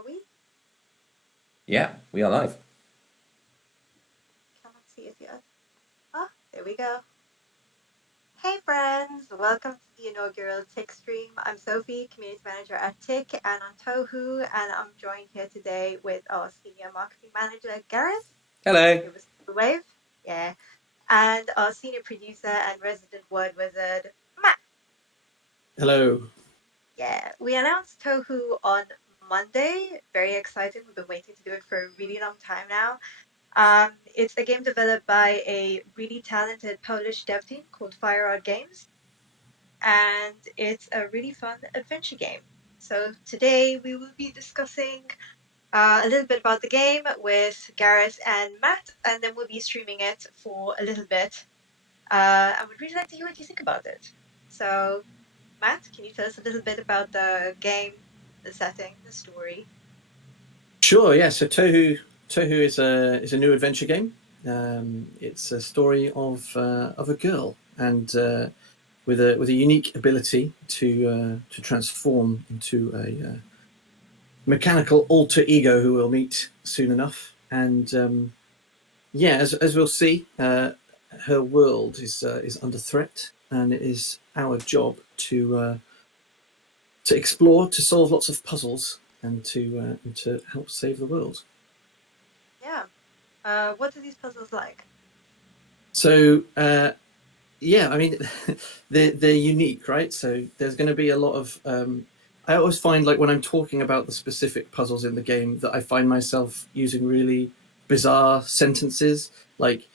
Are we? Yeah, we are live. Cannot see it yet. Ah, there we go. Hey friends, welcome to the inaugural TIC stream. I'm Sophie, Community Manager at TIC and on TOHU, and I'm joined here today with our Senior Marketing Manager, Gareth. Hello. Give us a wave. Yeah. And our Senior Producer and Resident Word Wizard, Matt. Hello. Yeah, we announced TOHU on Monday. Very excited. We've been waiting to do it for a really long time now. It's a game developed by a really talented Polish dev team called Fireart Games, and it's a really fun adventure game. So today we will be discussing a little bit about the game with Gareth and Matt, and then we'll be streaming it for a little bit. I would really like to hear what you think about it. So, Matt, can you tell us a little bit about the game, the setting, the story? Sure. Yeah. So TOHU is a new adventure game. It's a story of a girl and with a unique ability to transform into a mechanical alter ego who we'll meet soon enough. And yeah, as we'll see, her world is under threat, and it is our job to explore, to solve lots of puzzles, and to help save the world. Yeah. What are these puzzles like? So yeah, I mean, they're unique, right? So there's going to be a lot of. I always find, like, when I'm talking about the specific puzzles in the game, that I find myself using really bizarre sentences, like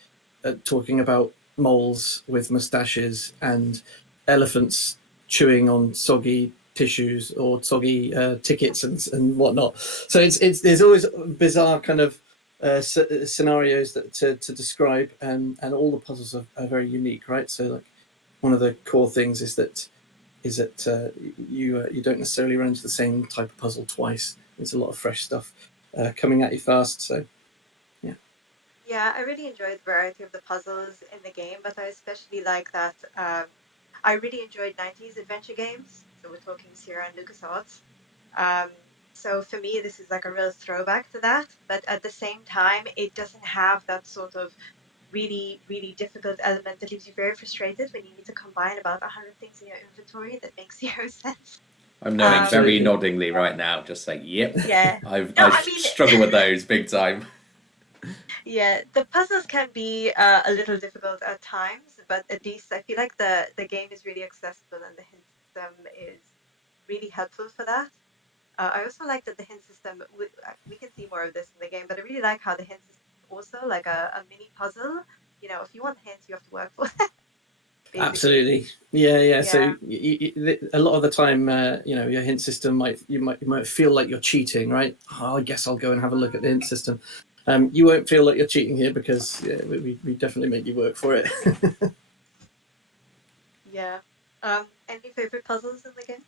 talking about moles with mustaches and elephants chewing on soggy tissues or soggy tickets and whatnot. So it's there's always bizarre kind of scenarios that to describe, and all the puzzles are very unique, right? So, like, one of the core things is that you don't necessarily run into the same type of puzzle twice. There's a lot of fresh stuff coming at you fast. So Yeah, I really enjoyed the variety of the puzzles in the game, but I especially like that I really enjoyed 90s adventure games. So we're talking Sierra and LucasArts. Um, so for me, this is like a real throwback to that, but at the same time, it doesn't have that sort of really, really difficult element that leaves you very frustrated when you need to combine about 100 things in your inventory that makes zero sense. I'm nodding very Absolutely. noddingly right now, just saying, yep. Yeah. No, I I mean, struggle with those big time. yeah, the puzzles can be a little difficult at times, but at least I feel like the game is really accessible and the hint system is really helpful for that. I also like that the hint system, we can see more of this in the game, but I really like how the hint system is also like a mini puzzle. You know, if you want hints, you have to work for them, basically. Absolutely, yeah. So Yeah. a lot of the time, your hint system you might feel like you're cheating, right? Oh, I guess I'll go and have a look at the hint system. You won't feel like you're cheating here, because we definitely make you work for it. Yeah. Any favorite puzzles in the game?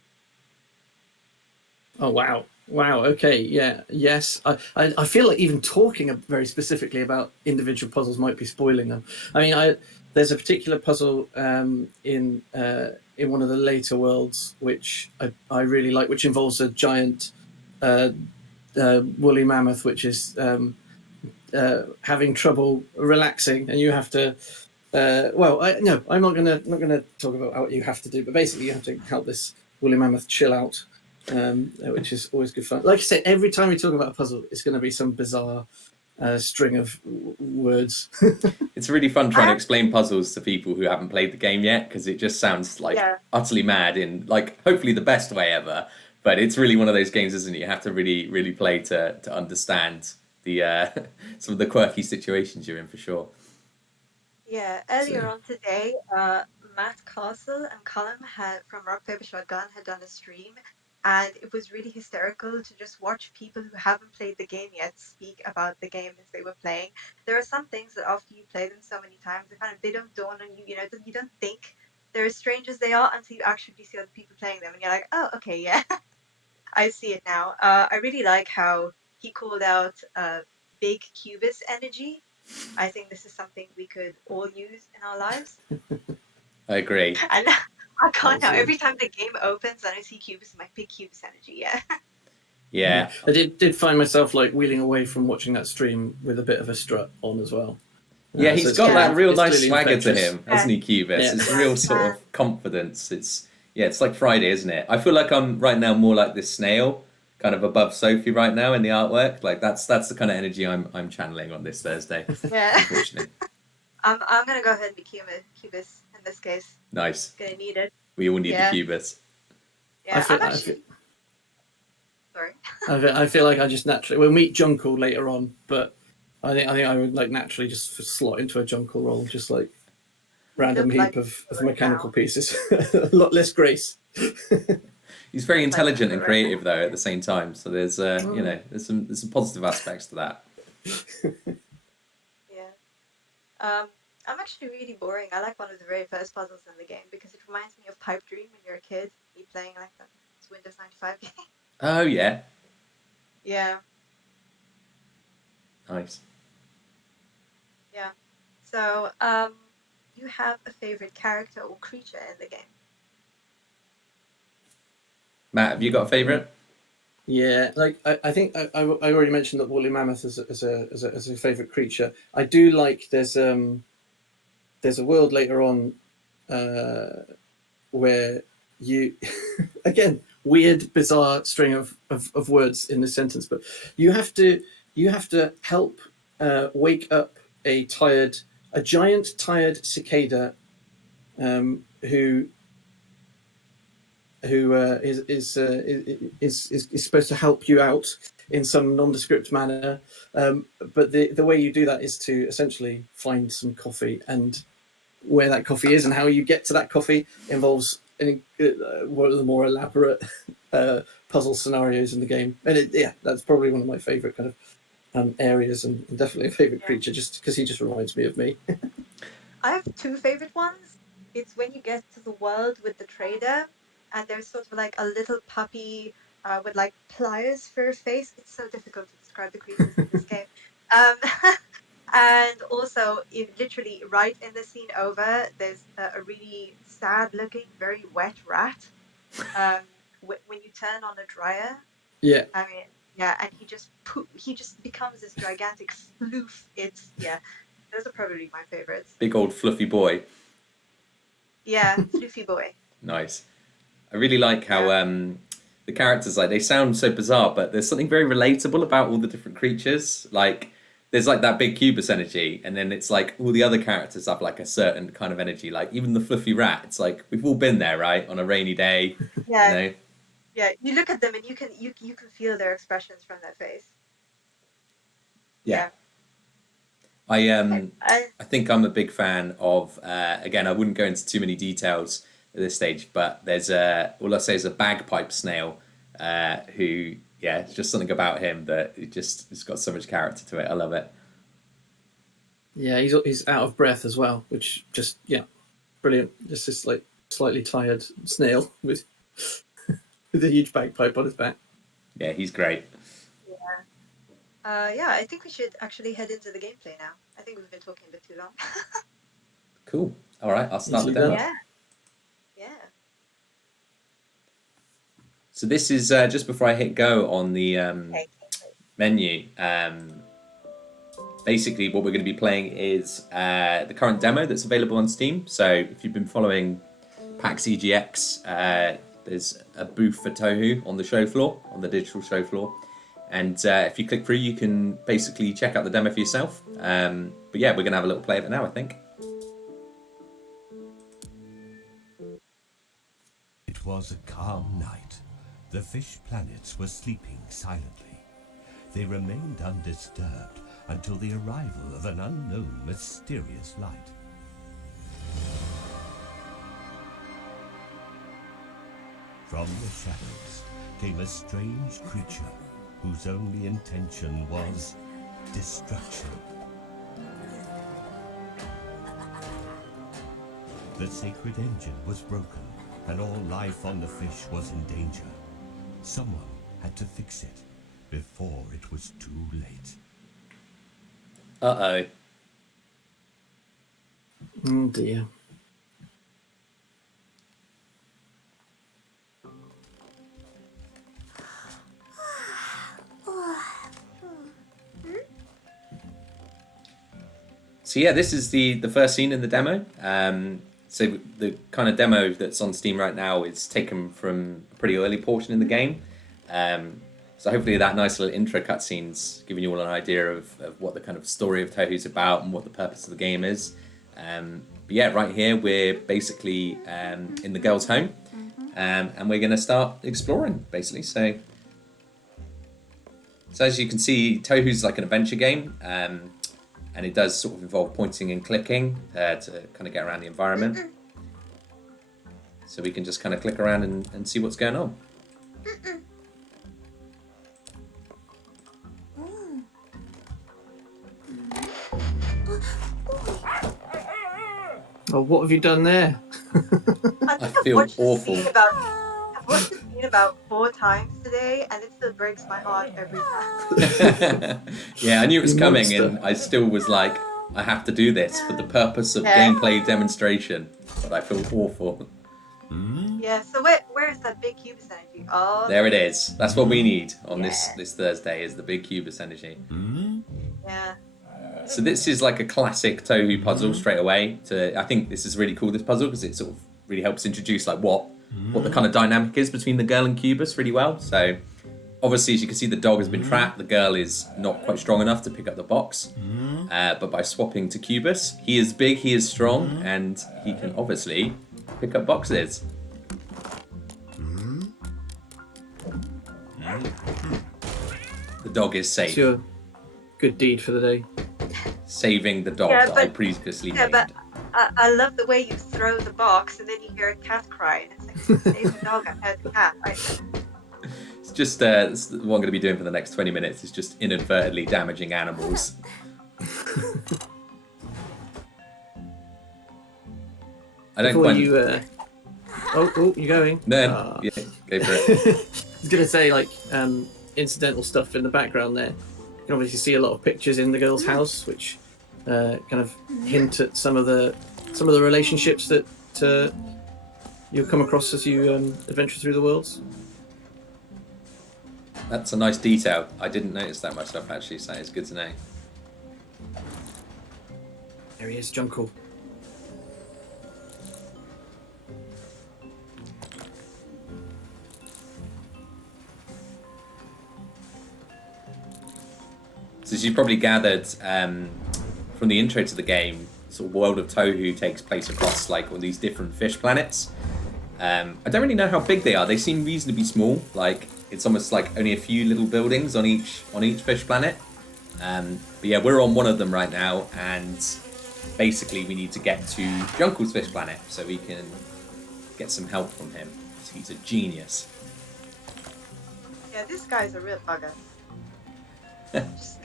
Oh, wow. Okay. Yeah. Yes. I feel like even talking very specifically about individual puzzles might be spoiling them. I mean, there's a particular puzzle in one of the later worlds which I really like, which involves a giant woolly mammoth, which is having trouble relaxing, and you have to. No, I'm not gonna talk about what you have to do, but basically you have to help this woolly mammoth chill out, which is always good fun. Like I said, every time we talk about a puzzle, it's going to be some bizarre string of words. It's really fun trying to explain puzzles to people who haven't played the game yet, because it just sounds like Yeah. utterly mad in, like, hopefully the best way ever. But it's really one of those games, isn't it? You have to really, really play to understand the some of the quirky situations you're in, for sure. Yeah, earlier on today, Matt Castle and Colin from Rock Paper Shotgun had done a stream, and it was really hysterical to just watch people who haven't played the game yet speak about the game as they were playing. There are some things that after you play them so many times, they don't dawn on you. You know, you don't think they're as strange as they are until you actually see other people playing them, and you're like, oh, okay, yeah, I see it now. I really like how he called out big Cubus energy. I think this is something we could all use in our lives. I agree. And I can't now. Absolutely. Every time the game opens and I see Cubus, my big Cubus energy. Yeah. Yeah. I did find myself like wheeling away from watching that stream with a bit of a strut on as well. Yeah, So he's it's got clearly- that real it's nice clearly swagger to infectious. him, hasn't he, Cubus? Yeah. It's real sort of confidence. It's like Friday, isn't it? I feel like I'm right now more like this snail, kind of above Sophie right now in the artwork. Like that's the kind of energy I'm channeling on this Thursday. Yeah. Unfortunately. I'm gonna go ahead and be Cubus in this case. Nice. Gonna need it. We all need Yeah. a Cubus. Yeah, I'm actually. Sorry. I feel like I just naturally we'll meet Jungle later on, but I think I would like naturally just slot into a Jungle role, just like random Look heap like of right mechanical now. pieces. A lot less grace. He's very intelligent and right creative now. though at the same time. So there's you know there's some positive aspects to that. Yeah. I'm actually really boring. I like one of the very first puzzles in the game because it reminds me of Pipe Dream when you're a kid. You playing like that Windows 95 game. Oh yeah, Yeah. nice. Yeah. So, you have a favorite character or creature in the game? Matt, have you got a favorite? Yeah, like I think I already mentioned that woolly mammoth as a favorite creature. I do like there's a world later on where you again weird bizarre string of words in this sentence, but you have to help wake up a giant tired cicada who is supposed to help you out in some nondescript manner, but the way you do that is to essentially find some coffee, and where that coffee is and how you get to that coffee involves one of the more elaborate puzzle scenarios in the game, and that's probably one of my favorite kind of areas, and definitely a favorite creature, just because he just reminds me of me. I have two favorite ones. It's when you get to the world with the trader, and there's sort of like a little puppy with like pliers for a face. It's so difficult to describe the creatures in this game. Um, and also, literally right in the scene over, there's a really sad-looking, very wet rat. When you turn on a dryer, Yeah, I mean, yeah, and he just becomes this gigantic sloof. Those are probably my favorites. Big old fluffy boy. Yeah, floofy boy. Nice. I really like how Yeah. the characters like they sound so bizarre, but there's something very relatable about all the different creatures. Like there's like that big Cubus energy, and then it's like all the other characters have like a certain kind of energy. Like even the fluffy rat, it's like we've all been there, right? On a rainy day, Yeah, you know. yeah. You look at them and you can feel their expressions from their face. Yeah. Yeah. Okay. I think I'm a big fan of again I wouldn't go into too many details at this stage, but there's all I say is a bagpipe snail who it's just something about him that it's got so much character to it. I love it. yeah, he's out of breath as well, which just brilliant. Just this like slightly tired snail with with a huge bagpipe on his back. Yeah, he's great. Yeah, I think we should actually head into the gameplay now. I think we've been talking a bit too long. Cool. All right, I'll start the Easily demo. done. Yeah. So this is just before I hit go on the Okay. menu. Basically, what we're going to be playing is the current demo that's available on Steam. So if you've been following PAX EGX, there's a booth for TOHU on the show floor, on the digital show floor. And if you click through, you can basically check out the demo for yourself. But yeah, we're going to have a little play of it now, I think. It was a calm night. The fish planets were sleeping silently. They remained undisturbed until the arrival of an unknown mysterious light. From the shadows came a strange creature whose only intention was destruction. The sacred engine was broken, and all life on the fish was in danger. Someone had to fix it before it was too late. Uh-oh. Oh dear. So yeah, this is the first scene in the demo. So the kind of demo that's on Steam right now is taken from a pretty early portion in the game. So hopefully that nice little intro cutscene's giving you all an idea of what the kind of story of TOHU's about and what the purpose of the game is. But yeah, right here we're basically in the girl's home, and we're going to start exploring basically. So as you can see, TOHU's like an adventure game, and it does sort of involve pointing and clicking to kind of get around the environment. So we can just kind of click around and see what's going on. Oh, what have you done there? I feel awful. I've watched the scene about 4 times today, and it still breaks my heart every time. Yeah, I knew it was You coming, monster. and I still was like, I have to do this for the purpose of gameplay demonstration. But I feel awful. Yeah, so where is that big Cubus energy? Oh, There it is. That's what we need on this Thursday, is the big Cubus energy. yeah. So this is like a classic TOHU puzzle straight away. I think this is really cool, this puzzle, because it sort of really helps introduce like what the kind of dynamic is between the girl and Cubus really well. So obviously, as you can see, the dog has been trapped. The girl is not quite strong enough to pick up the box. But by swapping to Cubus, he is big, he is strong, and he can obviously pick up boxes. The dog is safe. It's your good deed for the day. Saving the dog Yeah, that I but- previously Yeah, named. but I love the way you throw the box and then you hear a cat cry, and it's like, save the dog, I heard the cat. Right? It's just this is what I'm going to be doing for the next 20 minutes. Is just inadvertently damaging animals. I don't Before quite. you, oh, you're going. No, Ah. yeah, go for it. I was gonna say, like, incidental stuff in the background there. You can obviously see a lot of pictures in the girl's house, which kind of hint at some of the relationships that you'll come across as you adventure through the worlds. That's a nice detail. I didn't notice that myself actually, so it's good to know. There he is, Jungle. So as you probably gathered from the intro to the game, sort of world of TOHU takes place across like all these different fish planets. I don't really know how big they are. They seem reasonably small. Like it's almost like only a few little buildings on each fish planet. But yeah, we're on one of them right now, and basically we need to get to Junkel's fish planet so we can get some help from him. He's a genius. Yeah, this guy's a real bugger. Everything's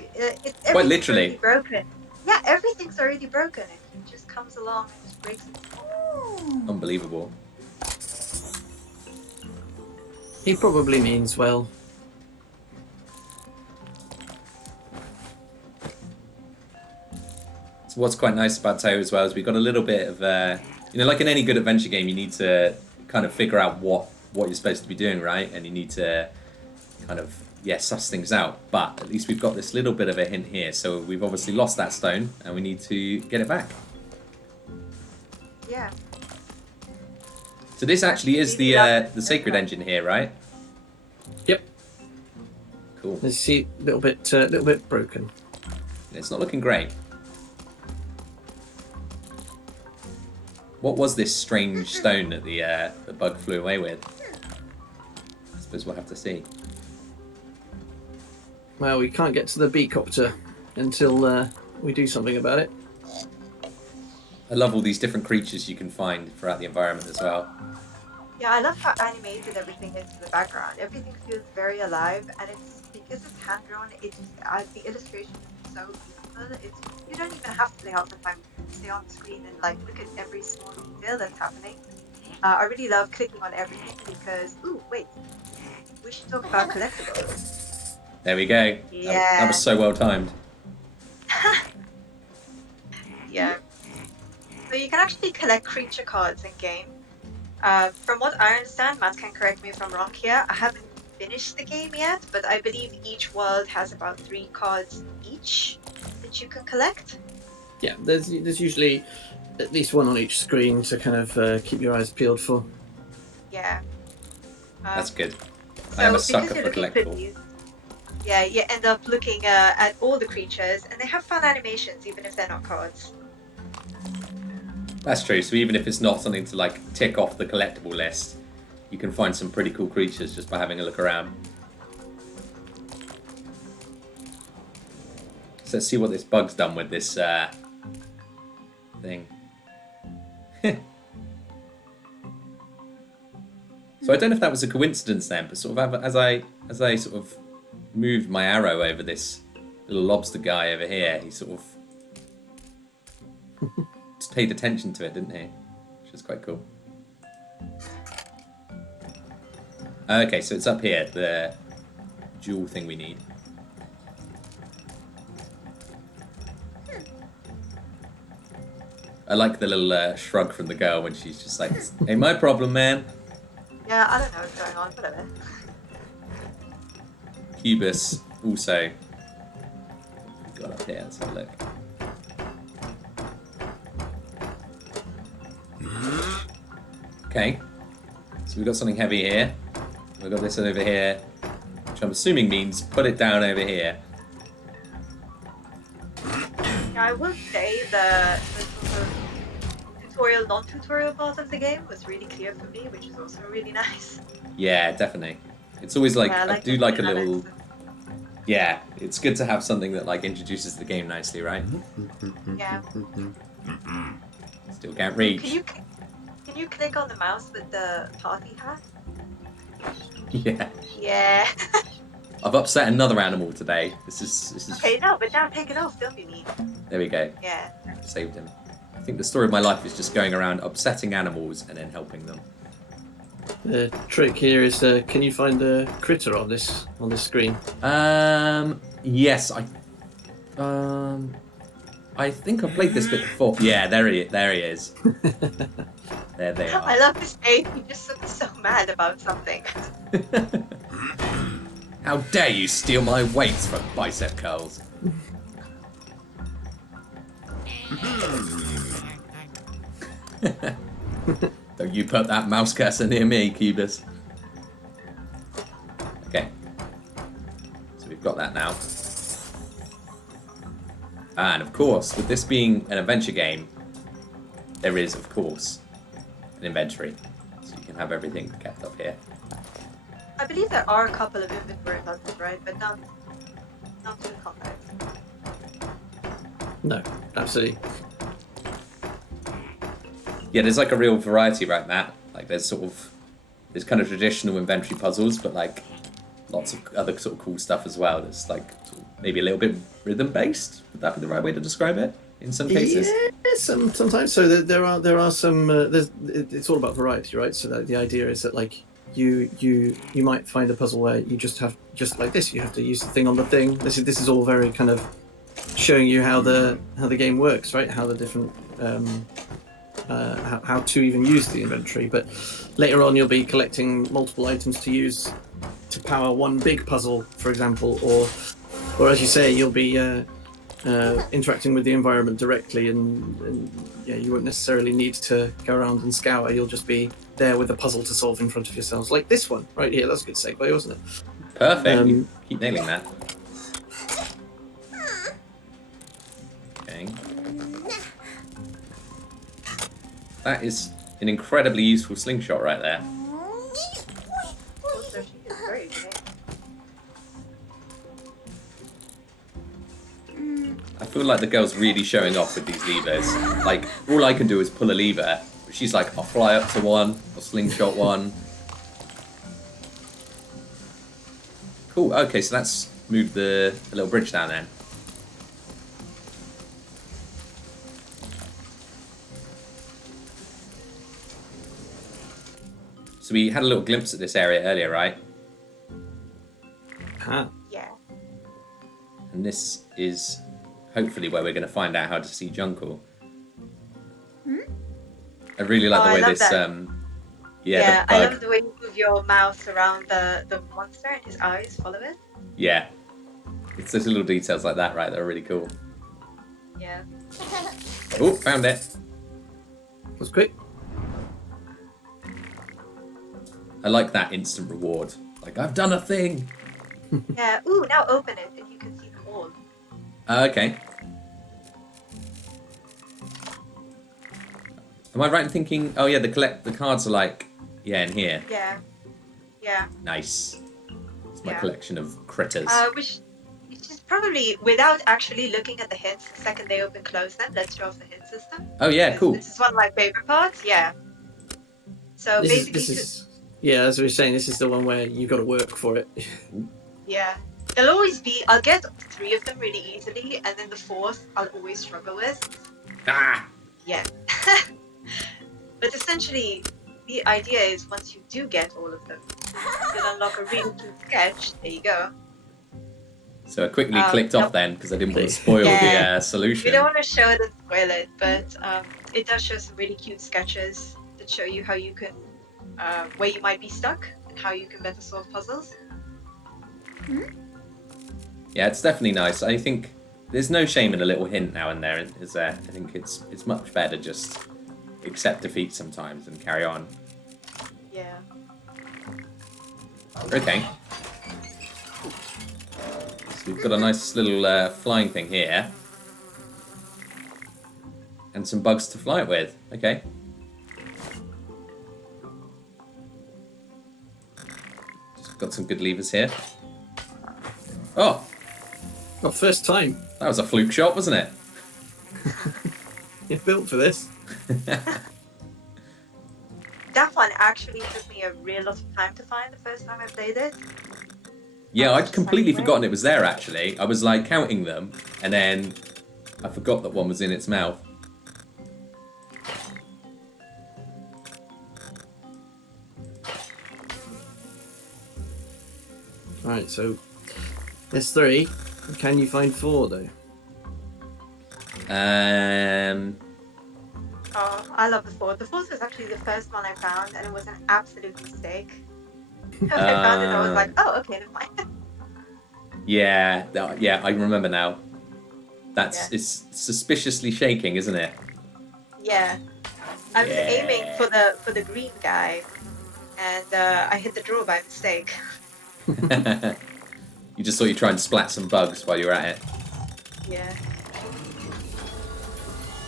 Quite literally. already broken. Yeah, everything's already broken, and he just comes along and just breaks it. Unbelievable. He probably means well. So what's quite nice about TOHU as well is we've got a little bit of, like in any good adventure game, you need to kind of figure out what you're supposed to be doing, right? And you need to kind of, suss things out. But at least we've got this little bit of a hint here. So we've obviously lost that stone, and we need to get it back. Yeah. So this actually is the sacred engine here, right? Yep. Cool. As you see, a little bit broken. It's not looking great. What was this strange stone that the bug flew away with? I suppose we'll have to see. Well, we can't get to the beacopter until we do something about it. I love all these different creatures you can find throughout the environment as well. Yeah, I love how animated everything is in the background. Everything feels very alive, and it's because it's hand drawn. It just adds the illustration is so beautiful. You don't even have to play half the time. You can stay on the screen and like look at every small detail that's happening. I really love clicking on everything because we should talk about collectibles. There we go. Yeah. That was so well timed. Yeah. So you can actually collect creature cards in game. From what I understand, Matt can correct me if I'm wrong here. I haven't finished the game yet, but I believe each world has about 3 cards each that you can collect. Yeah, there's usually at least one on each screen to kind of keep your eyes peeled for. Yeah. That's good. So I am a because sucker you're for looking for collectibles. these, yeah, you end up looking at all the creatures, and they have fun animations, even if they're not cards. That's true. So even if it's not something to like tick off the collectible list, you can find some pretty cool creatures just by having a look around. So let's see what this bug's done with this thing. So I don't know if that was a coincidence then, but sort of as I sort of moved my arrow over this little lobster guy over here, he sort of just paid attention to it, didn't he? Which is quite cool. Okay, so it's up here, the jewel thing we need. I like the little shrug from the girl when she's just like, "Ain't my problem, man." Yeah, I don't know what's going on, whatever. Cubus also got up here. Let's have a look. Okay, so we've got something heavy here. We've got this over here, which I'm assuming means put it down over here. Yeah, I will say the sort of tutorial, non-tutorial part of the game was really clear for me, which is also really nice. Yeah, definitely. It's always like, Yeah, I do like a little. Yeah, it's good to have something that like introduces the game nicely, right? Yeah. Still can't reach. Can you click on the mouse with the party hat? Yeah. Yeah. I've upset another animal today. This is. Okay, no, but now take it off, don't be mean. There we go. Yeah. Saved him. I think the story of my life is just going around upsetting animals and then helping them. The trick here is, can you find a critter on this screen? Yes, I think I've played this bit before. Yeah, there he is. There they I are. love his face. He just looks so mad about something. How dare you steal my weights from bicep curls? Don't you put that mouse cursor near me, Cubus. Okay. So we've got that now. And of course, with this being an adventure game, there is, of course, an inventory. So you can have everything kept up here. I believe there are a couple of inventory buttons, right? But not too compact. No, absolutely. Yeah, there's like a real variety, right, Matt? Like there's kind of traditional inventory puzzles, but like lots of other sort of cool stuff as well. That's like sort of maybe a little bit rhythm based. Would that be the right way to describe it? In some cases. Yeah, sometimes. So there are some. It's all about variety, right? So the idea is that like you might find a puzzle where you just like this. You have to use the thing on the thing. This is all very kind of showing you how the game works, right? How the different how to even use the inventory. But later on, you'll be collecting multiple items to use to power one big puzzle, for example, or as you say, you'll be interacting with the environment directly, and yeah, you won't necessarily need to go around and scour. You'll just be there with a puzzle to solve in front of yourselves, like this one right here. That's a good segue, wasn't it? Perfect. You keep nailing that. Okay. That is an incredibly useful slingshot right there. So she is very good. I feel like the girl's really showing off with these levers. Like, all I can do is pull a lever, but she's like, I'll fly up to one, I'll slingshot one. Cool, okay, so let's move the little bridge down then. So we had a little glimpse at this area earlier, right? Ah. Yeah. And this is hopefully where we're going to find out how to see Jungle. I really like the way this... Yeah, the I bug. love the way you move your mouse around the monster and his eyes follow it. Yeah. It's those little details like that, right? That are really cool. Yeah. Oh, found it. Was quick. I like that instant reward. Like, I've done a thing. Yeah. Ooh, now open it and you can see them all. Okay. Am I right in thinking? Oh yeah, the cards are like, yeah, in here. Yeah. Yeah. Nice. It's my Yeah. collection of critters. Which is probably, without actually looking at the hints, the second they open close them, let's show off the hint system. Oh yeah, Because cool. this is one of my favorite parts. Yeah. So basically, yeah, as we were saying, this is the one where you got to work for it. yeah, there'll always be. I'll get 3 of them really easily, and then the 4th I'll always struggle with. Ah! Yeah. But essentially, the idea is once you do get all of them, you'll unlock a really cute sketch. There you go. So I quickly clicked off then because I didn't want to spoil Yeah. the solution. We don't want to show it and spoil it, but it does show some really cute sketches that show you how you can, where you might be stuck and how you can better solve puzzles. Yeah, it's definitely nice. I think there's no shame in a little hint now and there, is there? I think it's much better just accept defeat sometimes and carry on. Yeah. Okay. So we've got a nice little flying thing here. And some bugs to fly it with. Okay. Just got some good levers here. Oh! Not first time. That was a fluke shot, wasn't it? You're built for this. That one actually took me a real lot of time to find the first time I played it. Yeah, I'd completely forgotten it was there, actually. I was, like, counting them, and then I forgot that one was in its mouth. Right, so there's 3. Can you find 4, though? Oh, I love the 4th. The 4th was actually the first one I found, and it was an absolute mistake. When I found it, I was like, oh, okay, never mind. Yeah, I remember now. It's suspiciously shaking, isn't it? Yeah. I was aiming for the green guy, and I hit the draw by mistake. You just thought you'd try and splat some bugs while you were at it. Yeah.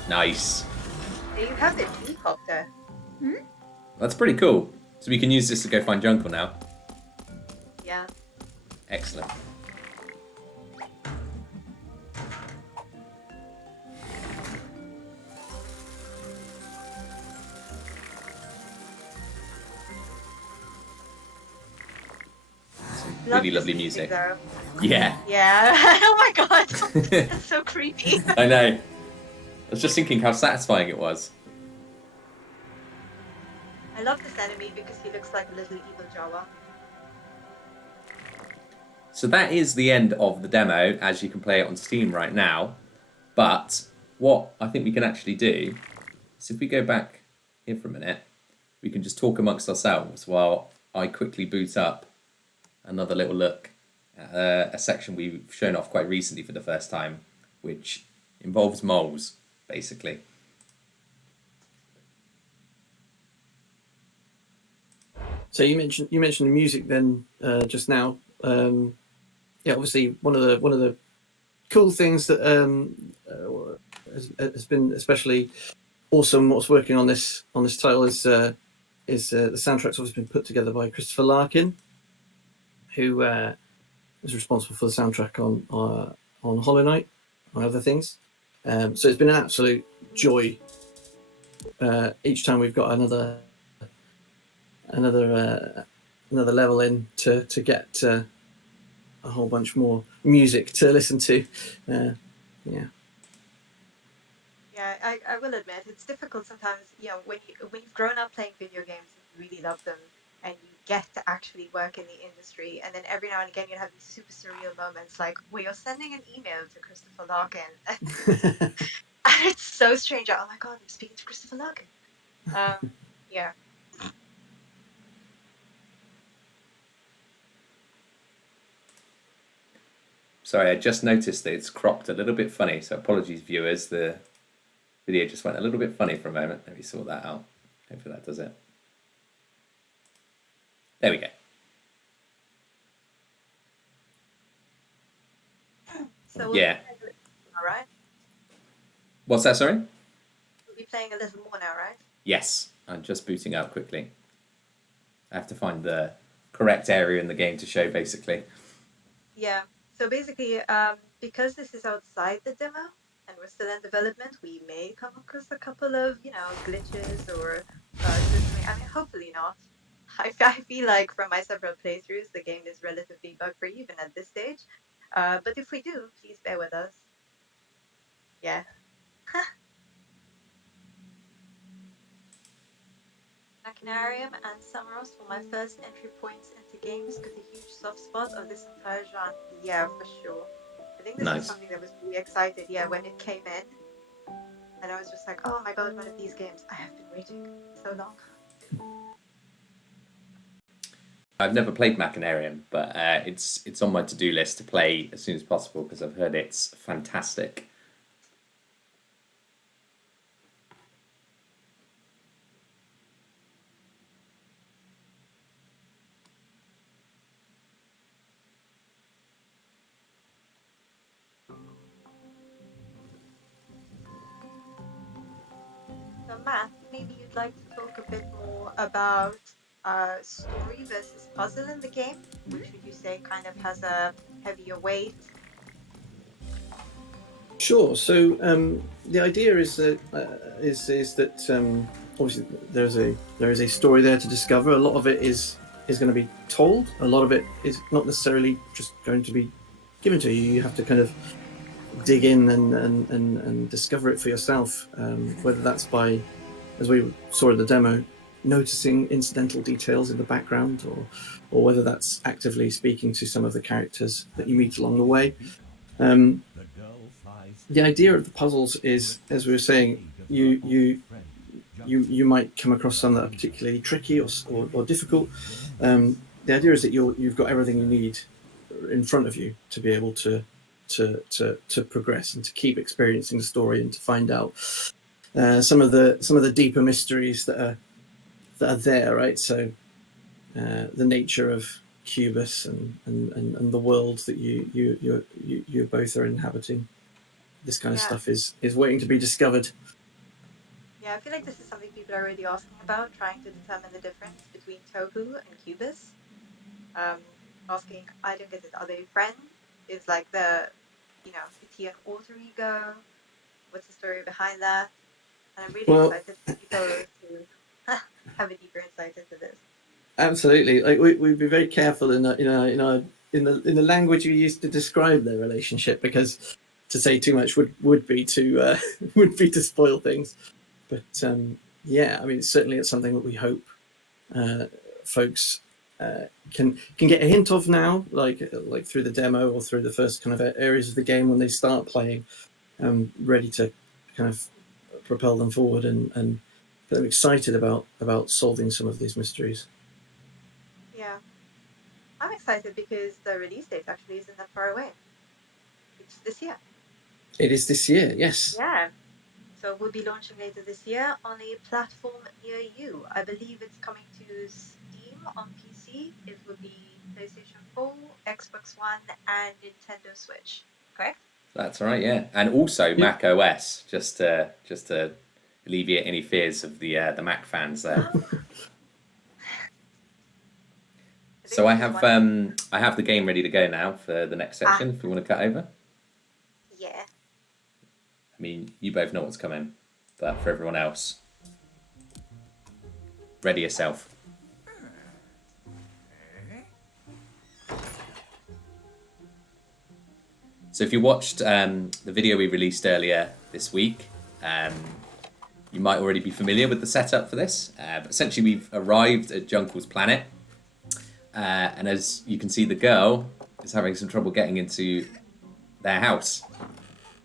Nice. There you have it, helicopter. That's pretty cool. So we can use this to go find Jungle now. Yeah. Excellent. Really lovely music. Though. Yeah. Yeah. Oh my god. That's so creepy. I know. I was just thinking how satisfying it was. I love this enemy because he looks like a little evil Jawa. So that is the end of the demo, as you can play it on Steam right now. But what I think we can actually do is if we go back here for a minute, we can just talk amongst ourselves while I quickly boot up another little look at a section we've shown off quite recently for the first time, which involves moles, basically. So you mentioned the music then just now. Yeah, obviously one of the cool things that has been especially awesome. What's working on this title is the soundtrack's obviously been put together by Christopher Larkin, who is responsible for the soundtrack on Hollow Knight, and other things. So it's been an absolute joy each time we've got another level in to get a whole bunch more music to listen to. Yeah. Yeah, I will admit it's difficult sometimes. You know, when you've grown up playing video games and you really love them, and you get to actually work in the industry, and then every now and again you have these super surreal moments, like where you're sending an email to Christopher Larkin, and it's so strange. Oh my god, I'm speaking to Christopher Larkin. Yeah. Sorry, I just noticed that it's cropped a little bit funny, so apologies, viewers. The video just went a little bit funny for a moment. Let me sort that out. Hopefully that does it. There we go. So we'll Yeah. be playing a little more, right? What's that, sorry? We'll be playing a little more now, right? Yes, I'm just booting up quickly. I have to find the correct area in the game to show, basically. Yeah. So basically, because this is outside the demo and we're still in development, we may come across a couple of, glitches or something. I mean, hopefully not. I feel like from my several playthroughs, the game is relatively bug-free even at this stage. But if we do, please bear with us. Yeah. Machinarium and Summeros were my first entry points into games with a huge soft spot of this entire genre. Yeah, for sure. I think this was Nice. something that was really excited, when it came in. And I was just like, oh my god, one of these games. I have been waiting so long. I've never played Machinarium, but it's on my to-do list to play as soon as possible because I've heard it's fantastic. So Matt, maybe you'd like to talk a bit more about story versus puzzle in the game? Which would you say kind of has a heavier weight? Sure. So the idea is that obviously there is a story there to discover. A lot of it is going to be told. A lot of it is not necessarily just going to be given to you. You have to kind of dig in and discover it for yourself. Whether that's by, as we saw in the demo, noticing incidental details in the background, or whether that's actively speaking to some of the characters that you meet along the way. The idea of the puzzles is, as we were saying, you might come across some that are particularly tricky or difficult. The idea is that you've got everything you need in front of you to be able to progress and to keep experiencing the story and to find out some of the deeper mysteries that are there, right? So the nature of Cubus and the world that you both are inhabiting. This kind of stuff is waiting to be discovered. Yeah, I feel like this is something people are already asking about, trying to determine the difference between TOHU and Cubus. Asking, I don't get it, are they friends? Is like is he an alter ego? What's the story behind that? And I'm really excited for people to have a deeper insight into this. Absolutely, like we'd be very careful in the language we use to describe their relationship, because to say too much would be to spoil things. But yeah, I mean, certainly it's something that we hope folks can get a hint of now, like through the demo or through the first kind of areas of the game when they start playing, ready to kind of propel them forward and get them excited about solving some of these mysteries. Yeah, I'm excited because the release date actually isn't that far away. It's this year. It is this year, yes. Yeah. So we'll be launching later this year on a platform near you. I believe it's coming to Steam on PC. It will be PlayStation 4, Xbox One, and Nintendo Switch. Correct? That's right, yeah, and also Mac OS, just to alleviate any fears of the Mac fans there. So I have the game ready to go now for the next section. If you want to cut over. Yeah. I mean, you both know what's coming, but for everyone else, ready yourself. So if you watched the video we released earlier this week, you might already be familiar with the setup for this. But essentially, we've arrived at Junkel's planet. And as you can see, the girl is having some trouble getting into their house,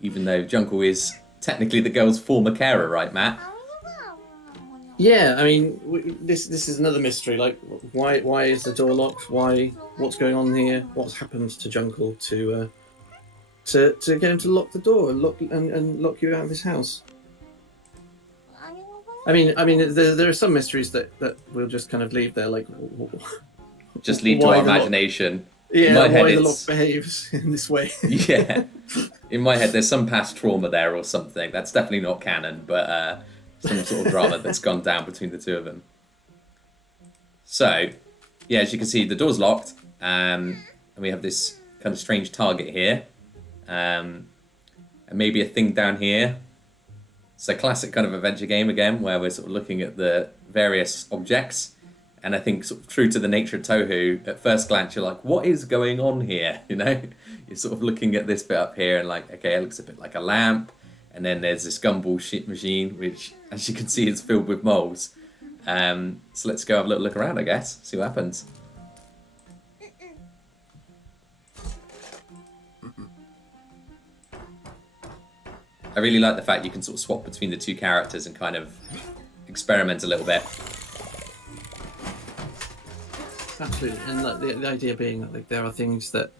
even though Junkel is technically the girl's former carer, right, Matt? Yeah, I mean, this is another mystery. Like, why is the door locked? What's going on here? What's happened to Junkel to to get him to lock the door and lock you out of his house. I mean, there are some mysteries that we'll just kind of leave there, like Just leave to why our the lock- imagination. yeah, In my head, why the it's- lock behaves in this way. Yeah. In my head, there's some past trauma there or something. That's definitely not canon, but some sort of drama that's gone down between the two of them. So, yeah, as you can see, the door's locked, and we have this kind of strange target here, and maybe a thing down here. It's a classic kind of adventure game again, where we're sort of looking at the various objects, and I think sort of true to the nature of TOHU, at first glance you're like, what is going on here? You know, you're sort of looking at this bit up here and like, okay, it looks a bit like a lamp, and then there's this gumball shit machine, which, as you can see, is filled with moles. So let's go have a little look around, I guess, see what happens. I really like the fact you can sort of swap between the two characters and kind of experiment a little bit. Absolutely, and like, the idea being that like there are things that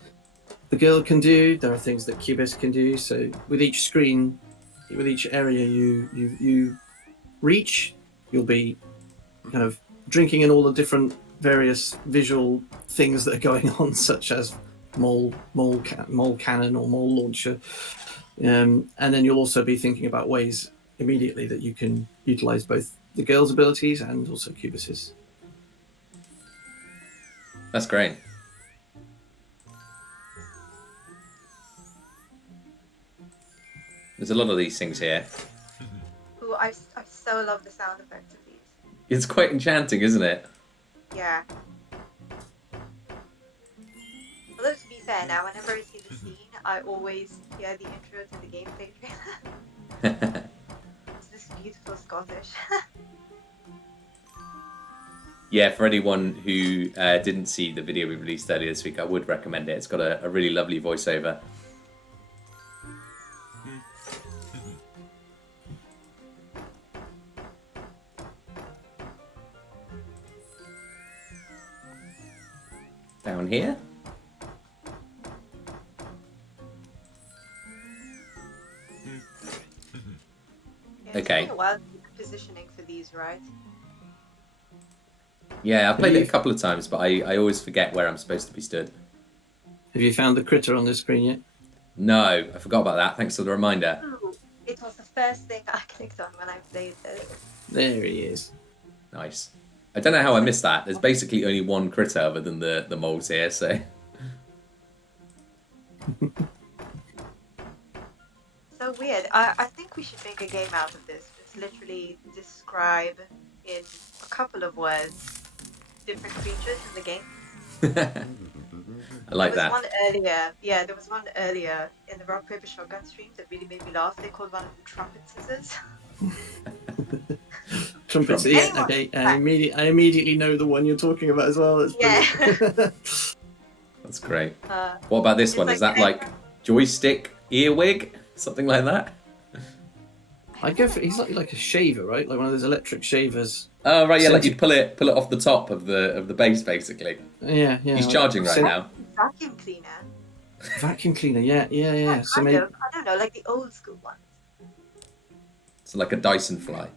the girl can do, there are things that Cubus can do. So with each screen, with each area you reach, you'll be kind of drinking in all the different various visual things that are going on, such as mole cannon or mole launcher, and then you'll also be thinking about ways immediately that you can utilize both the girl's abilities and also Cubus's. That's great. There's a lot of these things here. Ooh, I so love the sound effects of these. It's quite enchanting, isn't it? Yeah. Although to be fair, now whenever I see the scene, I always hear the intro to the gameplay trailer. It's this beautiful Scottish. Yeah, for anyone who didn't see the video we released earlier this week, I would recommend it. It's got a really lovely voiceover. Down here? Yeah, it's Okay. taking a while to get the positioning for these, right? Yeah, I played it a couple of times, but I always forget where I'm supposed to be stood. Have you found the critter on the screen yet? No, I forgot about that. Thanks for the reminder. Ooh, it was the first thing I clicked on when I played this. There he is. Nice. I don't know how I missed that. There's basically only one critter other than the moles here, so... So weird. I think we should make a game out of this. Just literally describe in a couple of words different creatures in the game. I like There was that. one earlier. Yeah, there was one earlier in the Rock Paper Shotgun stream that really made me laugh. They called one of them trumpet scissors. Trumpets. Trumpet. Yeah, Anyone- okay. I immediately know the one you're talking about as well. That's brilliant. That's great. Uh, What about this It's one? like Is that the- like joystick earwig? Something like that? I go for he's like a shaver, right? Like one of those electric shavers. Oh right, yeah, like Senti- you pull it off the top of the base basically. Yeah. He's like charging right sen- now. vacuum cleaner. Vacuum cleaner. Yeah. So Kind maybe of. I don't know, like the old school ones. It's like a Dyson fly.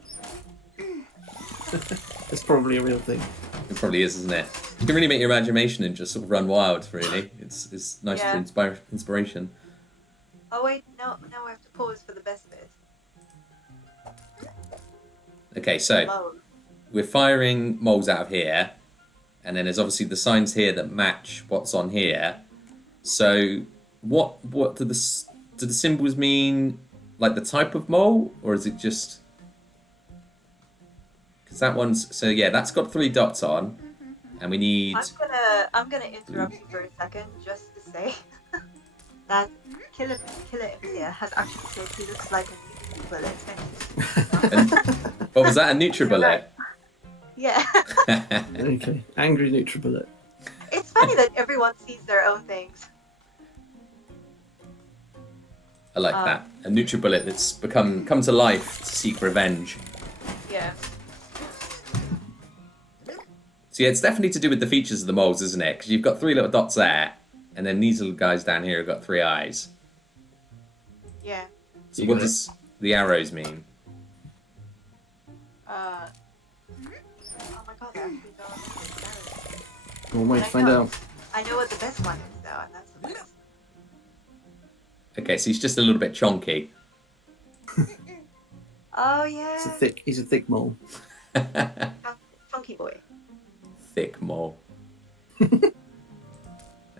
it's probably a real thing. It probably is, isn't it? You can really make your imagination and just sort of run wild, really. It's nice Yeah. for inspiration. Oh wait, no, I have to pause for the best bit. Okay, so Mole. we're firing moles out of here, and then there's obviously the signs here that match what's on here. So what do the symbols mean? Like the type of mole, or is it just? Because that one's so yeah, that's got 3 dots on, and we need. I'm gonna interrupt you for a second just to say that Killer Emilia has actually said he looks like a nuclear bullet. What was that? A NutriBullet? Yeah. Okay. Angry NutriBullet. It's funny that everyone sees their own things. I like that. A NutriBullet that's come to life to seek revenge. Yeah. So yeah, it's definitely to do with the features of the moles, isn't it? Because you've got 3 little dots there, and then these little guys down here have got 3 eyes. Yeah. So You what got it. does the arrows mean? Oh my god, I actually don't know. One way But to find out. I know what the best one is though, and that's the best. Okay, so he's just a little bit chonky. Oh He's a yeah. thick mole. Funky boy. Thick mole.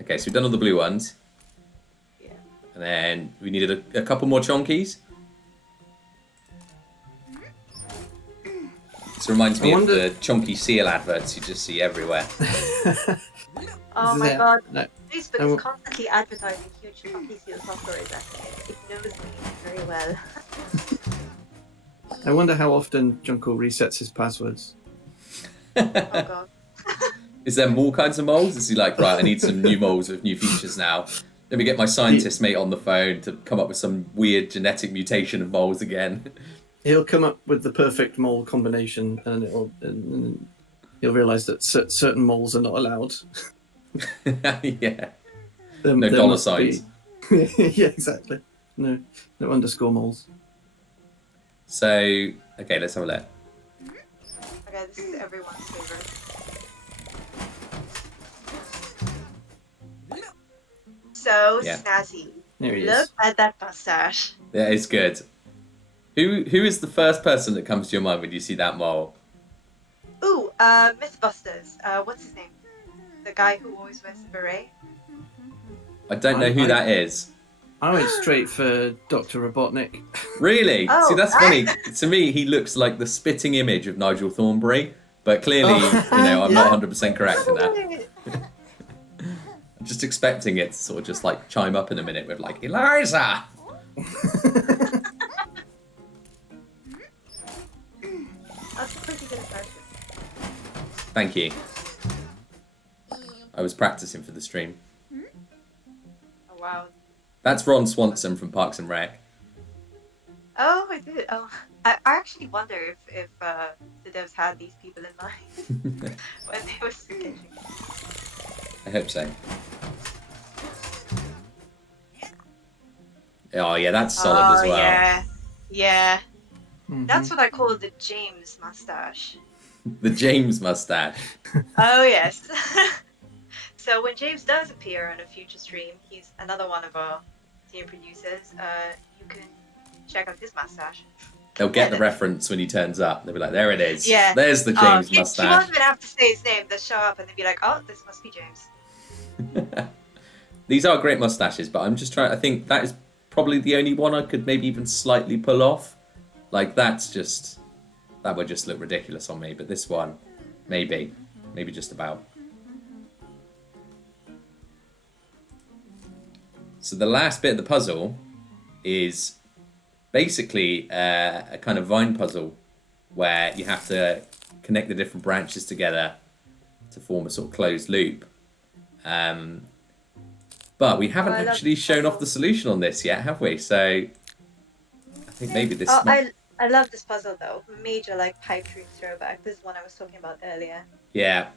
Okay, so we've done all the blue ones. Yeah. And then we needed a couple more chonkies. This reminds me of the chonky seal adverts you just see everywhere. Oh my god. No. Facebook is constantly advertising huge chunky seal software, and it knows me very well. I wonder how often Junko resets his passwords. Oh god. Is there more kinds of moles? Is he like, right, I need some new moles with new features now. Let me get my scientist mate on the phone to come up with some weird genetic mutation of moles again. He'll come up with the perfect mole combination, and he'll realise that certain moles are not allowed. Yeah. There No dollar must be- signs. Yeah, exactly. No underscore moles. So, okay, let's have a look. Okay, this is everyone's favorite. So Yeah. snazzy. There he Look is. at that mustache. Yeah, it's good. Who is the first person that comes to your mind when you see that mole? Ooh, Mythbusters. What's his name? The guy who always wears the beret. I don't know who that is. I went straight for Dr. Robotnik. Really? Oh. See, that's funny. To me, he looks like the spitting image of Nigel Thornberry, but clearly, I'm not 100% correct in that. I'm just expecting it to sort of just like chime up in a minute with like, Eliza! That's a pretty good impression. Thank you. I was practicing for the stream. Oh wow. That's Ron Swanson from Parks and Rec. Oh, I did. Oh, I actually wonder if the devs had these people in mind when they were sketching. I hope so. Oh yeah, that's solid as well. Yeah, yeah. Mhm. That's what I call the James mustache. The James mustache. Oh yes. So when James does appear on a future stream, he's another one of our team producers. You can check out his mustache. They'll get the reference when he turns up. They'll be like, there it is. Yeah. There's the James You mustache. won't even have to say his name. They'll show up and they'll be like, oh, this must be James. These are great mustaches, but I'm just trying. I think that is probably the only one I could maybe even slightly pull off. Like that would just look ridiculous on me. But this one, maybe just about. So the last bit of the puzzle is basically a kind of vine puzzle where you have to connect the different branches together to form a sort of closed loop. But we haven't actually shown off the solution on this yet, have we? So I think maybe this. I love this puzzle though. Major like pipe dream throwback. This is one I was talking about earlier. Yeah,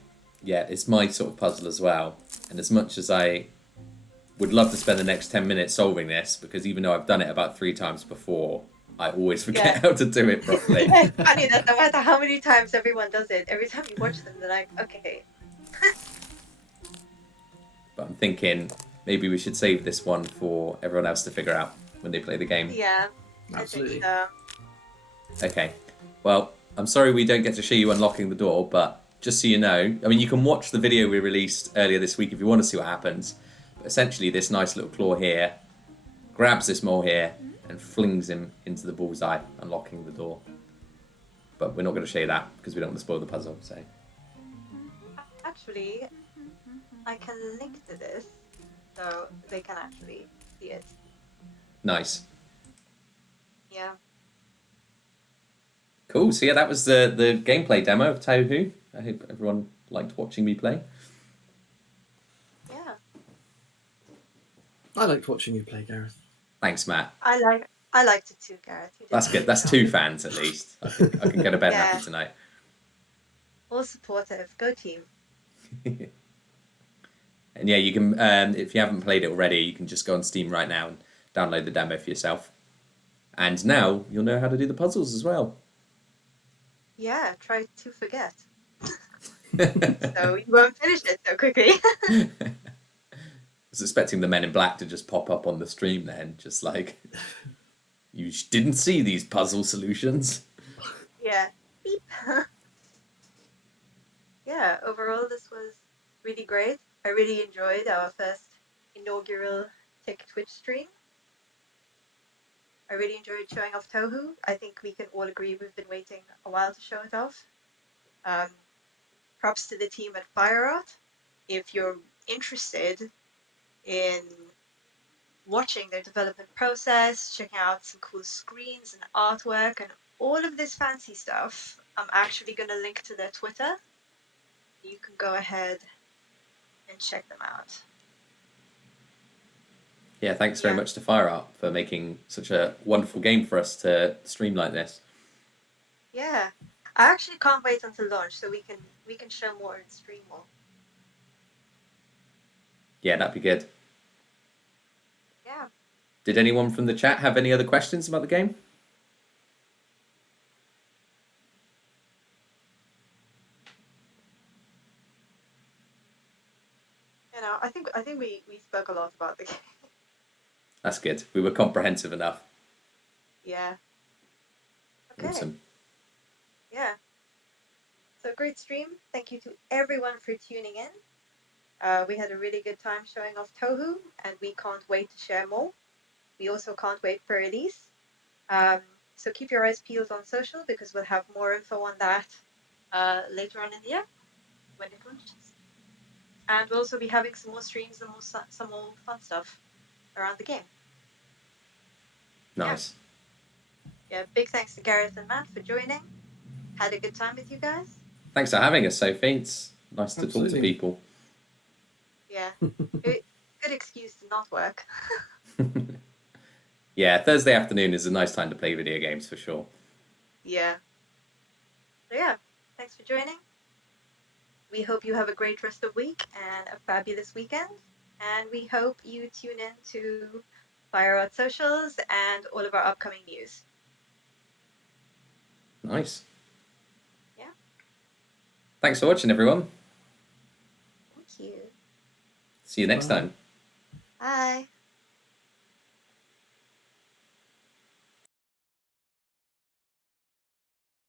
it's my sort of puzzle as well. And as much as I would love to spend the next 10 minutes solving this, because even though I've done it about 3 times before, I always forget how to do it properly. It's funny that no matter how many times everyone does it, every time you watch them, they're like, okay. But I'm thinking maybe we should save this one for everyone else to figure out when they play the game. Yeah, Absolutely. I think so. Okay. Well, I'm sorry we don't get to show you unlocking the door, but just so you know, I mean, you can watch the video we released earlier this week if you want to see what happens. But essentially, this nice little claw here grabs this mole here and flings him into the bullseye, unlocking the door. But we're not going to show you that because we don't want to spoil the puzzle. So Actually, I can link to this so they can actually see it. nice. Yeah. Cool. So yeah, that was the gameplay demo of TOHU. I hope everyone liked watching me play. Yeah. I liked watching you play, Gareth. Thanks, Matt. I liked it too, Gareth. You did That's good. That's 2 fans at least. I can go to bed happy tonight. all supportive. Go team. And yeah, you can if you haven't played it already, you can just go on Steam right now and download the demo for yourself. And now you'll know how to do the puzzles as well. Yeah, try to forget. So you won't finish it so quickly. I was expecting the Men in Black to just pop up on the stream then, just like, you didn't see these puzzle solutions. Yeah. Beep. Yeah, overall, this was really great. I really enjoyed our first inaugural Tech Twitch stream. I really enjoyed showing off TOHU. I think we can all agree we've been waiting a while to show it off. Props to the team at Fireart. If you're interested in watching their development process, checking out some cool screens and artwork and all of this fancy stuff, I'm actually going to link to their Twitter. You can go ahead and check them out. Yeah, thanks very much to Fireart for making such a wonderful game for us to stream like this. Yeah, I actually can't wait until launch so we can show more and stream more. Yeah, that'd be good. Yeah. Did anyone from the chat have any other questions about the game? You know, I think we spoke a lot about the game. That's good. We were comprehensive enough. Yeah. Okay. Awesome. Yeah. So great stream. Thank you to everyone for tuning in. We had a really good time showing off TOHU, and we can't wait to share more. We also can't wait for release. So keep your eyes peeled on social because we'll have more info on that later on in the year when it launches. And we'll also be having some more streams and some more fun stuff around the game. Nice. Yeah, big thanks to Gareth and Matt for joining. Had a good time with you guys. Thanks for having us, Sophie. It's nice to talk to people. Yeah, good excuse to not work. Yeah, Thursday afternoon is a nice time to play video games for sure. Yeah. So yeah, thanks for joining. We hope you have a great rest of the week and a fabulous weekend. And we hope you tune in to Fireart socials and all of our upcoming news. Nice. Yeah. Thanks for watching, everyone. Thank you. See you next time. Bye.